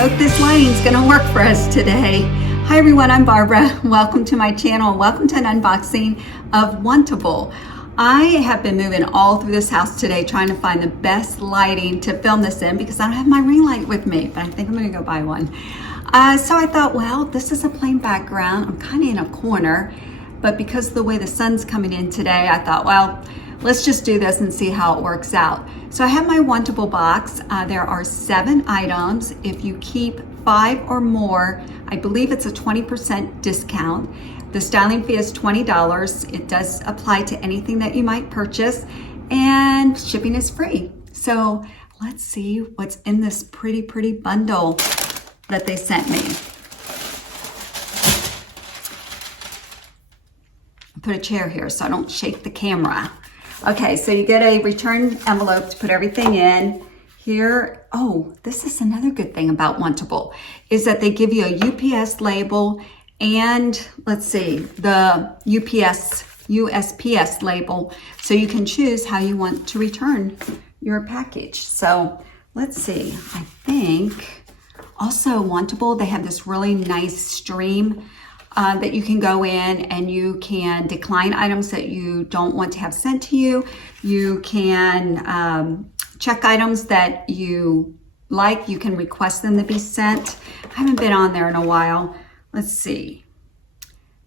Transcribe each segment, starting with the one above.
hope this lighting's gonna work for us today. Hi everyone, I'm Barbara. Welcome to my channel and welcome to an unboxing of Wantable. I have been moving all through this house today trying to find the best lighting to film this in because I don't have my ring light with me, but I think I'm gonna go buy one. So I thought, well, this is a plain background. I'm kind of in a corner, but because of the way the sun's coming in today, I thought, well, let's just do this and see how it works out. So I have my Wantable box. There are 7 items. If you keep 5 or more, I believe it's a 20% discount. The styling fee is $20. It does apply to anything that you might purchase, and shipping is free. So let's see what's in this pretty bundle that they sent me. I'll put a chair here so I don't shake the camera. Okay, so you get a return envelope to put everything in. Here, oh, this is another good thing about Wantable, is that they give you a UPS label and, let's see, the USPS label, so you can choose how you want to return your package. So let's see, I think also Wantable, they have this really nice stream that you can go in and you can decline items that you don't want to have sent to you. You can check items that you like. You can request them to be sent. I haven't been on there in a while. Let's see.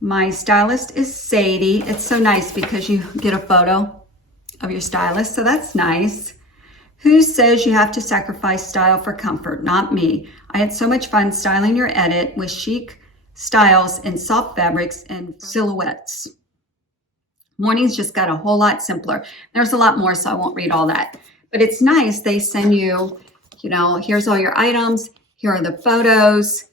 My stylist is Sadie. It's so nice because you get a photo of your stylist, so that's nice. Who says you have to sacrifice style for comfort? Not me. I had so much fun styling your edit with chic styles in soft fabrics and silhouettes. Mornings just got a whole lot simpler. There's a lot more, so I won't read all that. But it's nice. They send you, here's all your items. Here are the photos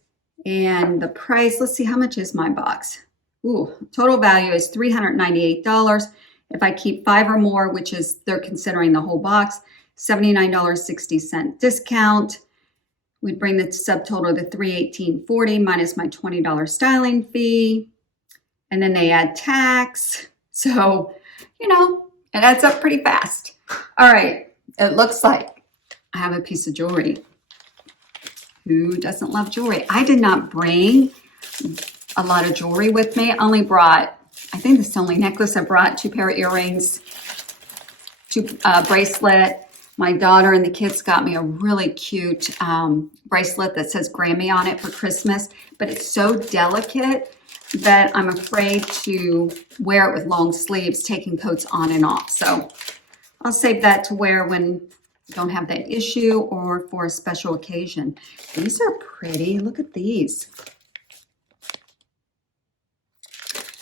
and the price. Let's see, how much is my box? Ooh, total value is $398. If I keep 5 or more, which is, they're considering the whole box, $79.60 discount. We'd bring the subtotal to $318.40 minus my $20 styling fee. And then they add tax. So, it adds up pretty fast. All right, it looks like I have a piece of jewelry. Who doesn't love jewelry? I did not bring a lot of jewelry with me. I only brought, I think this is the only necklace I brought, 2 pair of earrings, 2 bracelet. My daughter and the kids got me a really cute bracelet that says Grammy on it for Christmas, but it's so delicate that I'm afraid to wear it with long sleeves, taking coats on and off. So I'll save that to wear when I don't have that issue or for a special occasion. These are pretty. Look at these.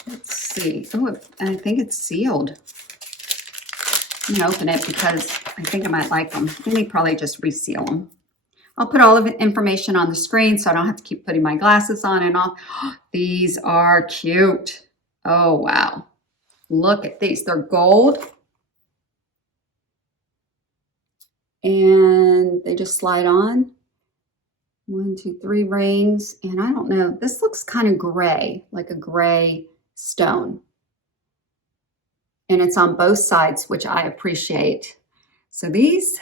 Let's see. Oh, I think it's sealed. I'm gonna open it because I think I might like them. Then they probably just reseal them. I'll put all of the information on the screen so I don't have to keep putting my glasses on and off. These are cute. Oh, wow. Look at these. They're gold. And they just slide on. 1, 2, 3 rings. And I don't know. This looks kind of gray, like a gray stone. And it's on both sides, which I appreciate. So these,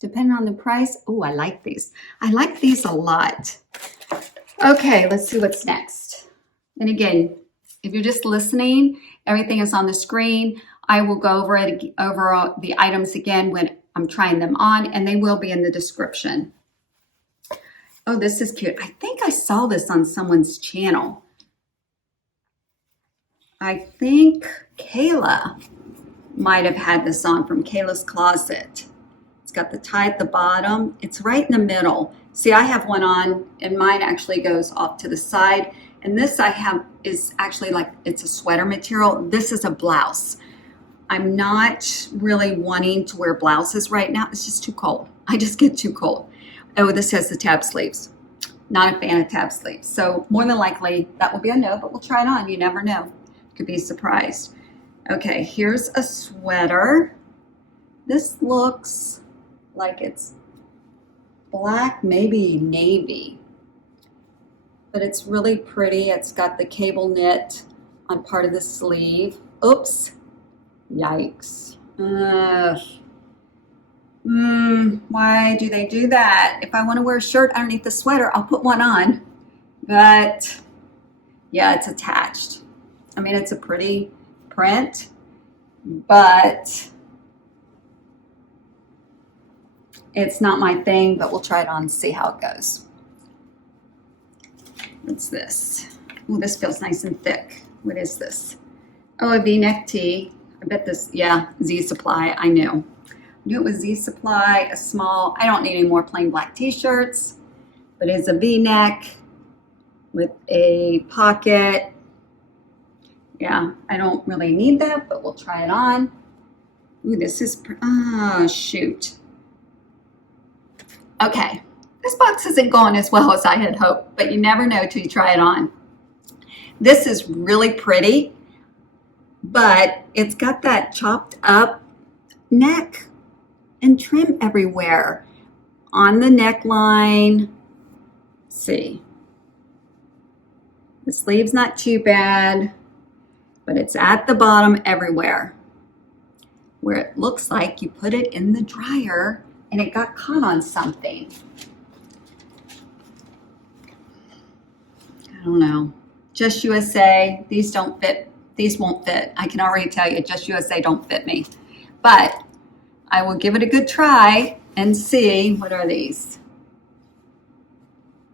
depending on the price, oh, I like these. I like these a lot. Okay, let's see what's next. And again, if you're just listening, everything is on the screen. I will go over the items again when I'm trying them on, and they will be in the description. Oh, this is cute. I think I saw this on someone's channel. I think Kayla might have had this on from Kayla's Closet. It's got the tie at the bottom. It's right in the middle. See, I have one on and mine actually goes off to the side. And this I have is actually like, it's a sweater material. This is a blouse. I'm not really wanting to wear blouses right now. It's just too cold. I just get too cold. Oh, this has the tab sleeves. Not a fan of tab sleeves. So more than likely that will be a no, but we'll try it on. You never know. Could be surprised. Okay, here's a sweater. This looks like it's black, maybe navy, but it's really pretty. It's got the cable knit on part of the sleeve. Oops, yikes. Why do they do that? If I want to wear a shirt underneath the sweater, I'll put one on. But yeah, it's attached. I mean, it's a pretty print, but it's not my thing, but we'll try it on and see how it goes. What's this? Oh, this feels nice and thick. What is this? Oh, a V-neck tee. I bet this, yeah, Z Supply. I knew it was Z Supply, a small. I don't need any more plain black t-shirts, but it's a V-neck with a pocket. Yeah, I don't really need that, but we'll try it on. Ooh, this is, oh, shoot. Okay, this box isn't going as well as I had hoped, but you never know till you try it on. This is really pretty, but it's got that chopped up neck and trim everywhere on the neckline. Let's see. The sleeve's not too bad, but it's at the bottom everywhere, where it looks like you put it in the dryer and it got caught on something. I don't know. Just USA, these don't fit. These won't fit. I can already tell you, Just USA don't fit me. But I will give it a good try and see. What are these?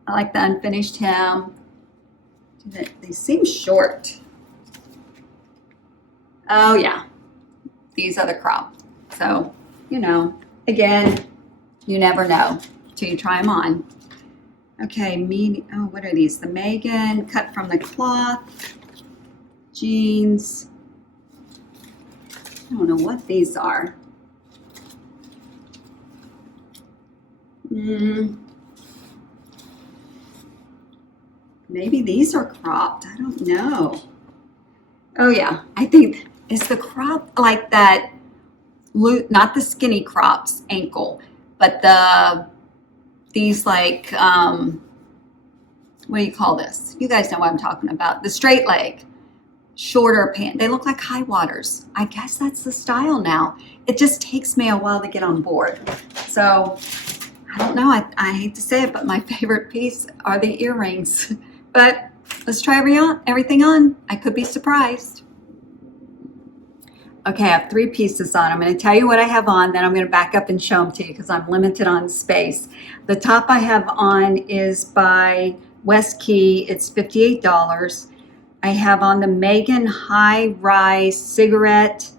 I like the unfinished hem. They seem short. Oh yeah, these are the crop. So, you know, again, you never know till you try them on. Okay, oh, what are these? The Meghan cut from the cloth jeans. I don't know what these are. Maybe these are cropped. I don't know. Oh yeah, I think it's the crop like that, not the skinny crops ankle, but these like, what do you call this? You guys know what I'm talking about. The straight leg, shorter pant. They look like high waters. I guess that's the style now. It just takes me a while to get on board. So I don't know. I hate to say it, but my favorite piece are the earrings. But let's try everything on. I could be surprised. Okay, I have 3 pieces on. I'm going to tell you what I have on, then I'm going to back up and show them to you because I'm limited on space. The top I have on is by West Key. It's $58. I have on the Meghan High Rise cigarette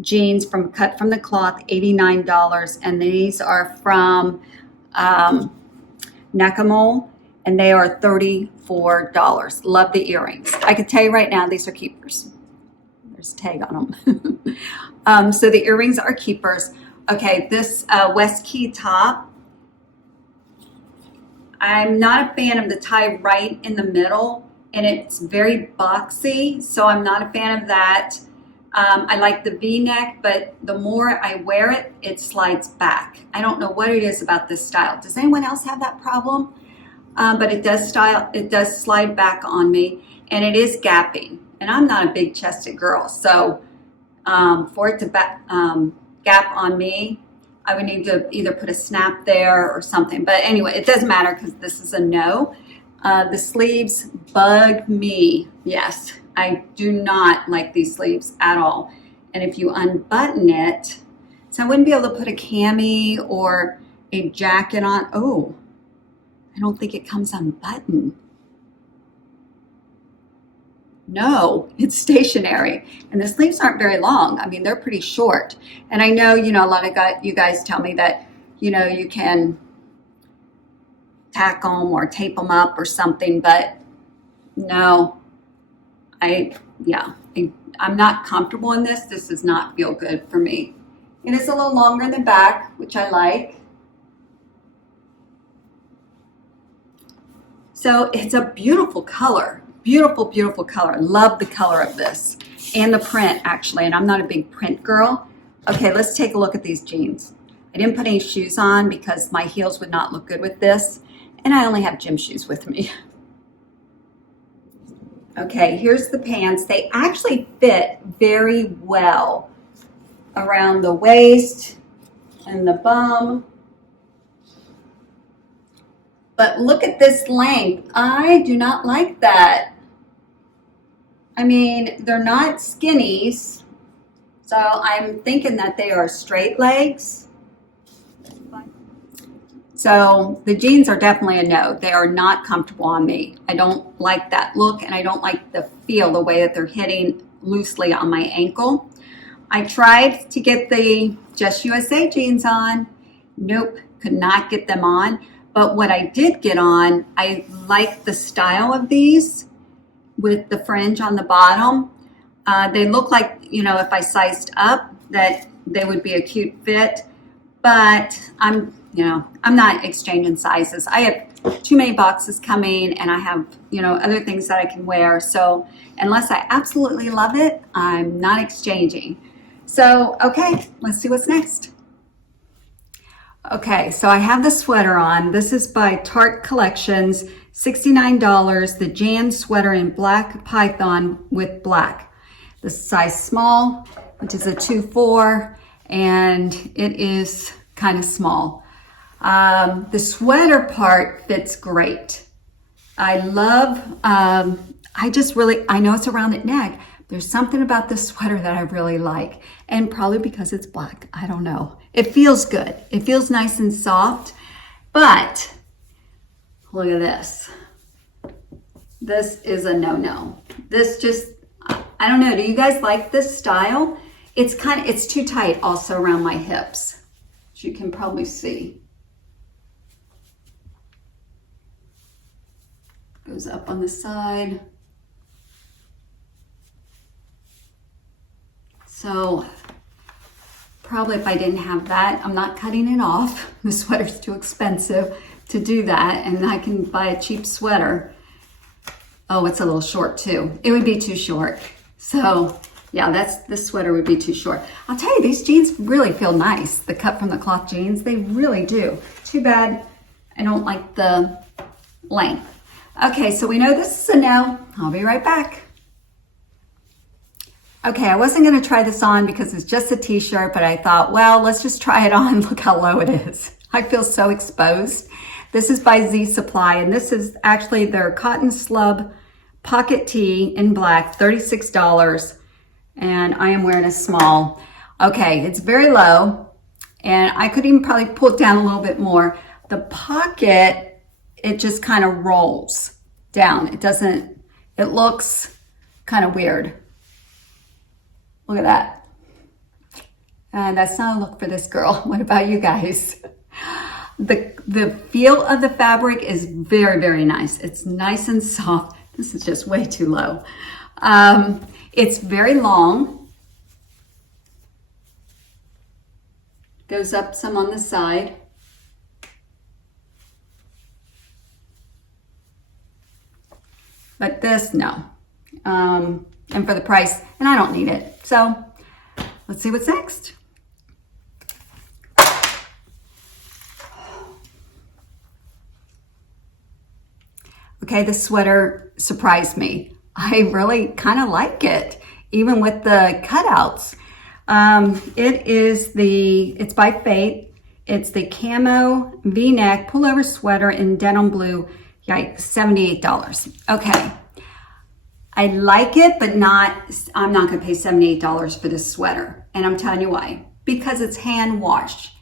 jeans cut from the cloth, $89. And these are from NAKAMOL, and they are $34. Love the earrings. I can tell you right now, these are keepers. There's a tag on them. So the earrings are keepers. Okay, this West Key top. I'm not a fan of the tie right in the middle, and it's very boxy, so I'm not a fan of that. I like the V-neck, but the more I wear it, it slides back. I don't know what it is about this style. Does anyone else have that problem? But it does slide back on me, and it is gapping. And I'm not a big chested girl, so for it to gap on me, I would need to either put a snap there or something. But anyway, it doesn't matter because this is a no. The sleeves bug me. Yes, I do not like these sleeves at all. And if you unbutton it, so I wouldn't be able to put a cami or a jacket on. Oh, I don't think it comes unbuttoned. No, it's stationary, and the sleeves aren't very long. I mean, they're pretty short. And I know, a lot of you guys tell me that, you can tack them or tape them up or something, but no, I'm not comfortable in this. This does not feel good for me. It is a little longer in the back, which I like. So it's a beautiful color. Beautiful, beautiful color. Love the color of this and the print, actually. And I'm not a big print girl. Okay, let's take a look at these jeans. I didn't put any shoes on because my heels would not look good with this. And I only have gym shoes with me. Okay, here's the pants. They actually fit very well around the waist. in the bum. But look at this length. I do not like that. I mean, they're not skinnies, so I'm thinking that they are straight legs. So the jeans are definitely a no. They are not comfortable on me. I don't like that look, and I don't like the feel, the way that they're hitting loosely on my ankle. I tried to get the Just USA jeans on. Nope, could not get them on. But what I did get on, I like the style of these with the fringe on the bottom. They look like, you know, if I sized up, that they would be a cute fit. But I'm not exchanging sizes. I have too many boxes coming, and I have, you know, other things that I can wear. So unless I absolutely love it, I'm not exchanging. So, okay, let's see what's next. Okay, so I have the sweater on. This is by TART Collections, $69. The Jann sweater in black python with black. The size small, which is a 2-4, and it is kind of small. The sweater part fits great. I love, I know it's a rounded neck. There's something about this sweater that I really like, and probably because it's black. I don't know. It feels good. It feels nice and soft, but look at this. This is a no-no. This just, I don't know. Do you guys like this style? It's too tight also around my hips, as you can probably see. Goes up on the side. So probably if I didn't have that, I'm not cutting it off. The sweater's too expensive to do that, and I can buy a cheap sweater. Oh, it's a little short too. It would be too short. So yeah, this sweater would be too short. I'll tell you, these jeans really feel nice. The cut from the cloth jeans, they really do. Too bad I don't like the length. Okay, so we know this is a no. I'll be right back. Okay, I wasn't gonna try this on because it's just a t-shirt, but I thought, well, let's just try it on. Look how low it is. I feel so exposed. This is by Z Supply, and this is actually their cotton slub pocket tee in black, $36, and I am wearing a small. Okay, it's very low, and I could even probably pull it down a little bit more. The pocket, it just kind of rolls down. It looks kind of weird. Look at that. That's not a look for this girl. What about you guys? The feel of the fabric is very, very nice. It's nice and soft. This is just way too low. It's very long. Goes up some on the side. But this, no. And for the price, and I don't need it. So let's see what's next. Okay, this sweater surprised me. I really kind of like it, even with the cutouts. It's by Fate. It's the Camo V-neck pullover sweater in denim blue. Yikes, $78. Okay. I like it, but I'm not gonna pay $78 for this sweater. And I'm telling you why. Because it's hand washed.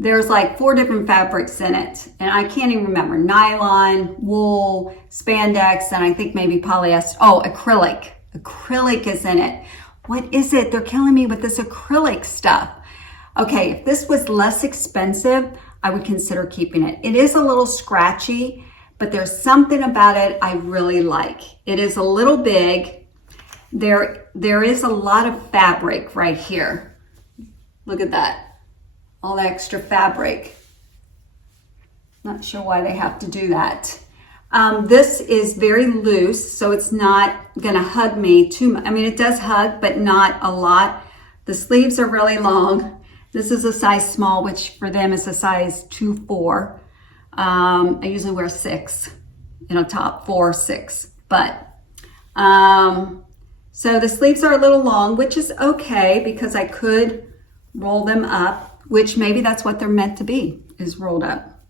There's like 4 different fabrics in it, and I can't even remember. Nylon, wool, spandex, and I think maybe polyester. Oh, acrylic. Acrylic is in it. What is it? They're killing me with this acrylic stuff. Okay, if this was less expensive, I would consider keeping it. It is a little scratchy, but there's something about it I really like. It is a little big. There is a lot of fabric right here. Look at that. All the extra fabric. Not sure why they have to do that. This is very loose, so it's not gonna hug me too much. I mean, it does hug, but not a lot. The sleeves are really long. This is a size small, which for them is a size 2-4. I usually wear 6, top 4, 6, but, so the sleeves are a little long, which is okay because I could roll them up which maybe that's what they're meant to be, is rolled up.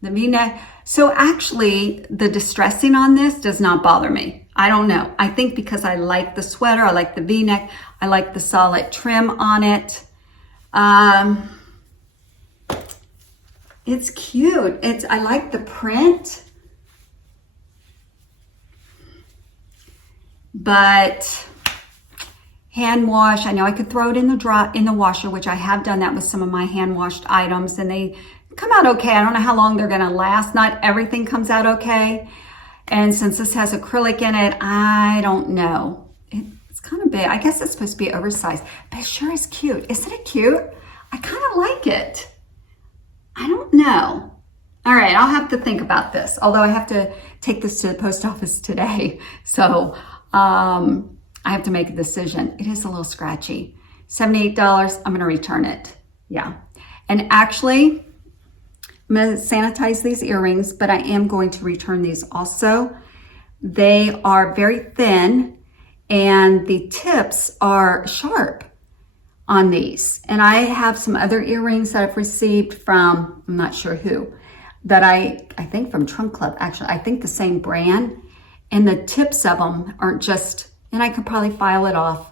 The V-neck. So actually, the distressing on this does not bother me. I don't know. I think because I like the sweater, I like the V-neck, I like the solid trim on it. It's cute. I like the print. But hand wash, I know I could throw it in the washer, which I have done that with some of my hand washed items, and they come out okay. I don't know how long they're gonna last. Not everything comes out okay. And since this has acrylic in it, I don't know. It's kind of big. I guess it's supposed to be oversized, but it sure is cute. Isn't it cute? I kind of like it. I don't know. All right, I'll have to think about this. Although I have to take this to the post office today. So I have to make a decision. It is a little scratchy. $78, I'm gonna return it. Yeah. And actually, I'm gonna sanitize these earrings, but I am going to return these also. They are very thin and the tips are sharp on these. And I have some other earrings that I've received from, I'm not sure who, that I think from Trunk Club, actually. I think the same brand. And the tips of them aren't just, and I could probably file it off,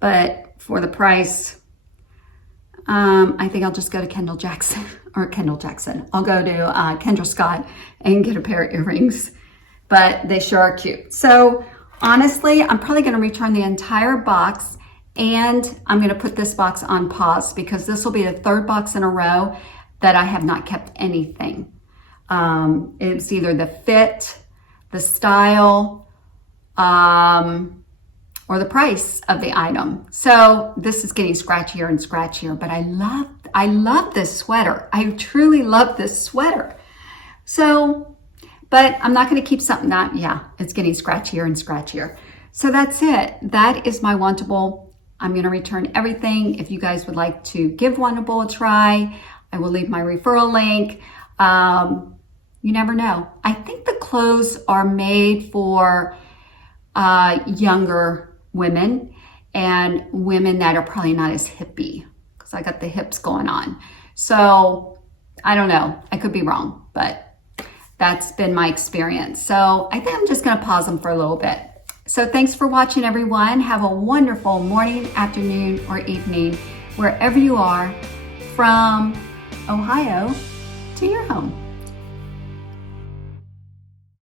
but for the price, I think I'll just go to Kendall Jackson. I'll go to Kendra Scott and get a pair of earrings, but they sure are cute. So honestly, I'm probably gonna return the entire box, and I'm gonna put this box on pause because this will be the third box in a row that I have not kept anything. It's either the fit, the style, or the price of the item. So this is getting scratchier and scratchier, but I love this sweater. I truly love this sweater. So, but I'm not gonna keep something that, yeah, it's getting scratchier and scratchier. So that's it. That is my Wantable. I'm gonna return everything. If you guys would like to give Wantable a try, I will leave my referral link. You never know. I think the clothes are made for younger women and women that are probably not as hippie, because I got the hips going on. So I don't know. I could be wrong, but that's been my experience. So I think I'm just going to pause them for a little bit. So thanks for watching, everyone. Have a wonderful morning, afternoon, or evening, wherever you are, from Ohio to your home.